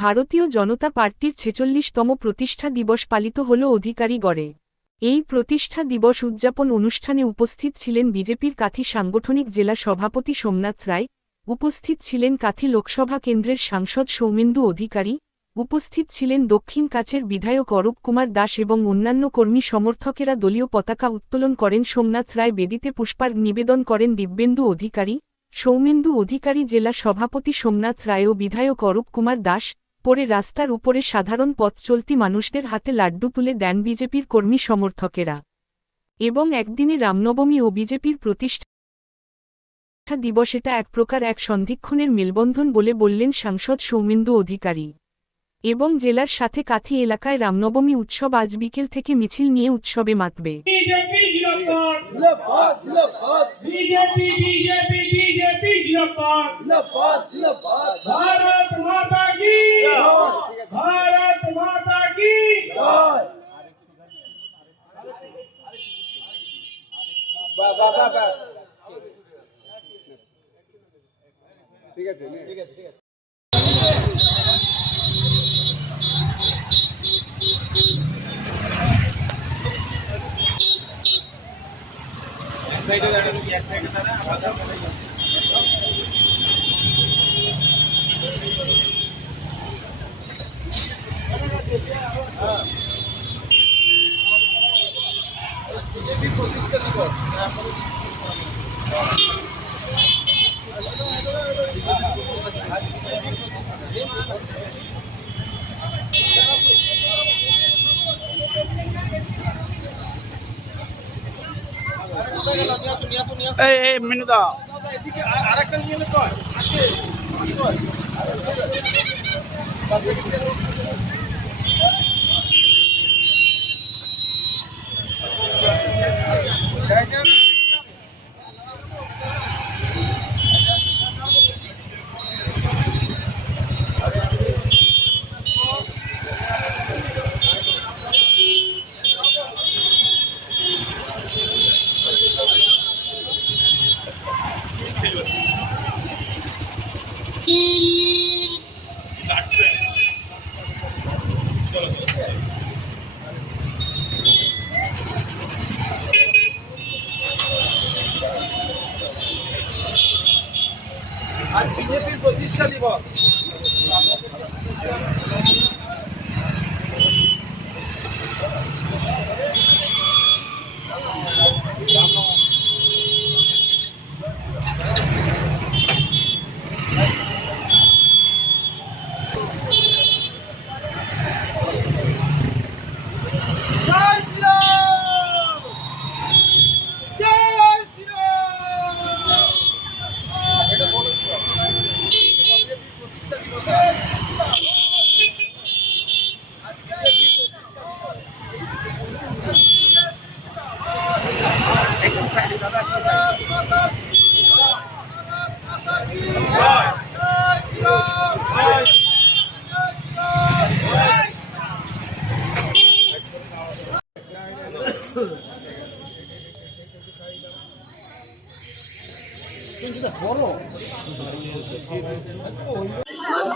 ভারতীয় জনতা পার্টির ছেচল্লিশতম প্রতিষ্ঠা দিবস পালিত হল অধিকারীগড়ে এই প্রতিষ্ঠা দিবস উদযাপন অনুষ্ঠানে উপস্থিত ছিলেন বিজেপির কাথি সাংগঠনিক জেলা সভাপতি সোমনাথ রায়, উপস্থিত ছিলেন কাথি লোকসভা কেন্দ্রের সাংসদ সৌমেন্দু অধিকারী, উপস্থিত ছিলেন দক্ষিণ কাছের বিধায়ক অরূপ কুমার দাস এবং অন্যান্য কর্মী সমর্থকেরা দলীয় পতাকা উত্তোলন করেন সোমনাথ রায় বেদিতে পুষ্পার নিবেদন করেন দিব্যেন্দু অধিকারী, সৌমেন্দু অধিকারী জেলা সভাপতি সোমনাথ রায় ও বিধায়ক অরূপ কুমার দাস পরে রাস্তার উপরে সাধারণ পথ চলতি মানুষদের হাতে লাড্ডু তুলে দেন বিজেপির কর্মী সমর্থকেরা। এবং একদিনে রামনবমী ও বিজেপির প্রতিষ্ঠা দিবস এটা এক প্রকার এক সন্ধিক্ষণের মেলবন্ধন বলে বললেন সাংসদ সৌমেন্দু অধিকারী। এবং জেলার সাথে কাথি এলাকায় রামনবমী উৎসব আজ বিকেল থেকে মিছিল নিয়ে উৎসবে মাতবে। বিজেপি জিন্দাবাদ भारत माता की ठीक है ठीक है। ठीक है एक साइड एक साइड এই মিনুদা আরেকটা নিয়ে নে তো আছে আজ বিজেপির প্রতিষ্ঠা দিবস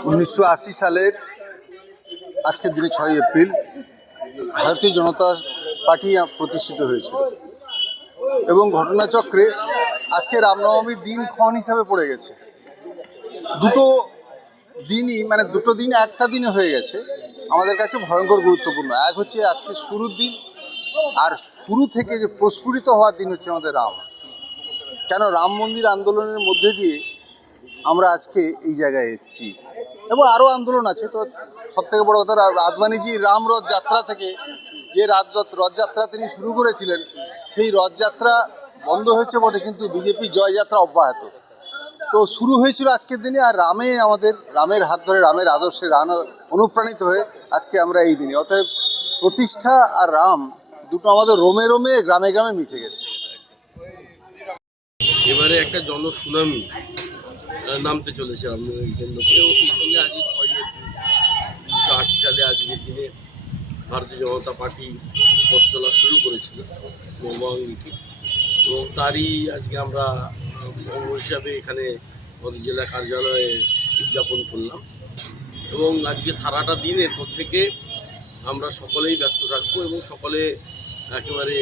উনিশশো আশি সালের আজকের দিনে ছয় এপ্রিল ভারতীয় জনতা পার্টি প্রতিষ্ঠিত হয়েছিল। এবং ঘটনাচক্রে আজকে রামনবমীর দিন ক্ষণ হিসাবে পড়ে গেছে। দুটো দিনই মানে দুটো দিন, একটা দিনে হয়ে গেছে। আমাদের কাছে ভয়ঙ্কর গুরুত্বপূর্ণ। এক হচ্ছে আজকে শুরুর দিন, আর শুরু থেকে যে প্রস্ফুটিত হওয়ার দিন হচ্ছে আমাদের রাম। কেন রাম মন্দির আন্দোলনের মধ্যে দিয়ে আমরা আজকে এই জায়গায় এসেছি। এবং আরও আন্দোলন আছে, তো সব থেকে বড় কথা আদবানিজি রামরথ যাত্রা থেকে যে রাজ রথযাত্রা তিনি শুরু করেছিলেন সেই রথযাত্রা বন্ধ হয়েছে বটে, কিন্তু বিজেপি জয়যাত্রা অব্যাহত। তো শুরু হয়েছিল আজকের দিনে, আর রামে আমাদের, রামের হাত ধরে, রামের আদর্শে রান অনুপ্রাণিত হয়ে আজকে আমরা এই দিনে। অতএব প্রতিষ্ঠা আর রাম দুটো আমাদের রোমে রোমে, গ্রামে গ্রামে মিশে গেছে। এবারে একটা জনসুনামি নামতে চলেছে করে সঙ্গে আজকে ছয় এপ্রিল উনিশশো আশি সালে আজকের দিনে ভারতীয় জনতা পার্টি পথ চলা শুরু করেছিল নবাঙ্গিকে এবং তারই আজকে আমরা, অঙ্গ হিসাবে এখানে আমাদের জেলা কার্যালয়ে উদযাপন করলাম। এবং আজকে সারাটা দিন এরপর থেকে আমরা সকলেই ব্যস্ত থাকব এবং সকলে একেবারে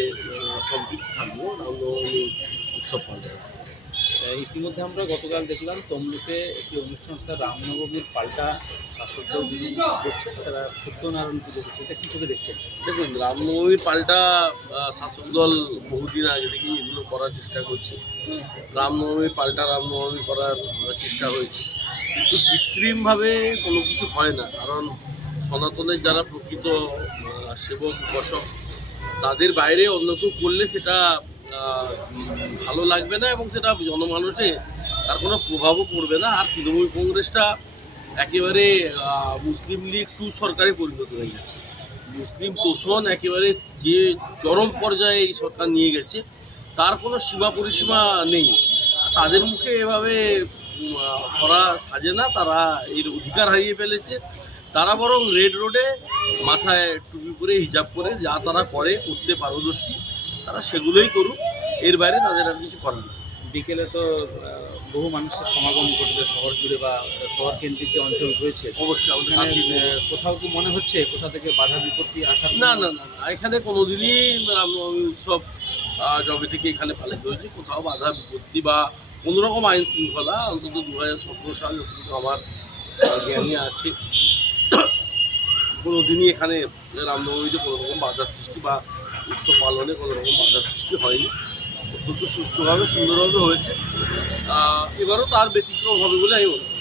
সম্পৃক্ত থাকব। রামনবমী উৎসব পালন ইতিমধ্যে আমরা গতকাল দেখলাম তমলুকে একটি অনুষ্ঠান হচ্ছে রামনবমীর পাল্টা তারা সত্যনারায়ণ পুজো দেখুন, রামনবমীর পাল্টা শাসক দল বহুদিন আগে থেকেই এগুলো করার চেষ্টা করছে। রামনবমী পাল্টা রামনবমী করার চেষ্টা হয়েছে। কিন্তু কৃত্রিমভাবে কোনো কিছু হয় না, কারণ সনাতনের যারা প্রকৃত সেবক বসক তাদের বাইরে অন্য কেউ করলে সেটা ভালো লাগবে না এবং সেটা জনমানুষে তার কোনো প্রভাবও পড়বে না। আর তৃণমূল কংগ্রেসটা একেবারে মুসলিম লীগ টু সরকারে পরিণত হয়ে গেছে। মুসলিম তোষণ একেবারে যে চরম পর্যায়ে এই সরকার নিয়ে গেছে, তার কোনো সীমা পরিসীমা নেই। তাদের মুখে এভাবে করা সাজে না, তারা এর অধিকার হারিয়ে ফেলেছে। তারা বরং রেড রোডে মাথায় টুপি পরে হিজাব করে যা তারা করে করতে পারদর্শী। তারা সেগুলোই করুক এর বাইরে তাদের আর কিছু করার নেই। বিকেলে তো বহু মানুষের সমাগম ঘটবে শহর জুড়ে বা শহর কেন্দ্রিক যে অঞ্চল রয়েছে। অবশ্যই কোথাও কি মনে হচ্ছে কোথা থেকে বাধা বিপত্তি আসার না না না এখানে কোনোদিনই রামনবমী উৎসব যবে থেকে এখানে পালিত হয়েছে কোথাও বাধা বিপত্তি বা কোনো রকম আইন শৃঙ্খলা অন্তত দু হাজার সতেরো সাল যতটুকু আমার জ্ঞানে আছে কোনোদিনই এখানে রামনবমীতে কোনো রকম বাধা সৃষ্টি বা উৎসব পালনে কোনো রকম বাধা সৃষ্টি হয়নি। অত্যন্ত সুষ্ঠুভাবে, সুন্দরভাবে হয়েছে। এবারও তার ব্যতিক্রম হবে বলে আমি মনে করি।